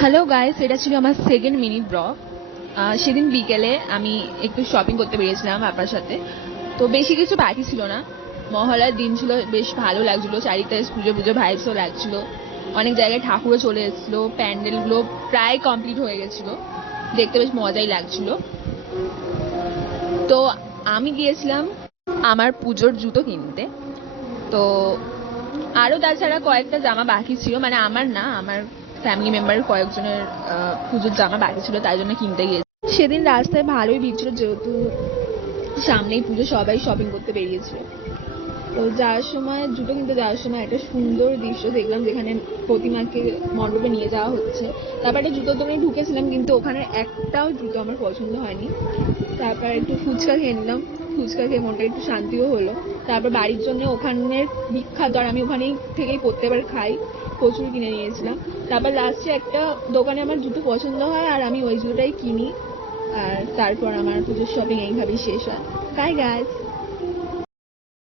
Hello guys, এটা ছিল আমার সেকেন্ড মিনি ব্লগ। সেদিন বিকেলে আমি একটু শপিং করতে বেরিয়েছিলাম আপনার সাথে। তো বেশি কিছু বাকি ছিল না, মহালয়ার দিন ছিল, বেশ ভালো লাগছিল, চারিদিকে পুজো পুজো ভাইবসও লাগছিল। অনেক জায়গায় ঠাকুরও চলে এসেছিল, প্যান্ডেলগুলো প্রায় কমপ্লিট হয়ে গেছিল, দেখতে বেশ মজাই লাগছিল। তো আমি গিয়েছিলাম আমার পুজোর জুতো কিনতে। তো আরো তাছাড়া কয়েকটা জামা বাকি ছিল, মানে আমার না, আমার ফ্যামিলি মেম্বার কয়েকজনের পুজোর জামা বাকি ছিল, তাই জন্য কিনতে গিয়েছি। সেদিন রাস্তায় ভালোই ভিড় ছিল, যেহেতু সামনেই পুজো, সবাই শপিং করতে বেরিয়েছিল। তো যাওয়ার সময়, জুতো কিনতে যাওয়ার সময় একটা সুন্দর দৃশ্য দেখলাম, যেখানে প্রতিমাকে মণ্ডপে নিয়ে যাওয়া হচ্ছে। তারপর একটা জুতোর দোকানে ঢুকেছিলাম, কিন্তু ওখানে একটাও জুতো আমার পছন্দ হয়নি। তারপর একটু ফুচকা খেয়ে নিলাম, ফুচকা খেয়ে মনটা একটু শান্তিও হলো। তারপর বাড়ির জন্য ওখানের বিখ্যাত, আর আমি ওখানেই থেকেই প্রত্যেকবার খাই, প্রচুর কিনে নিয়েছিলাম। তারপর লাস্টে একটা দোকানে আমার জুতো পছন্দ হয়, আর আমি ওই জুতোটাই কিনি। আর তারপর আমার পুজোর শপিং এইভাবেই শেষ হয়। Bye guys.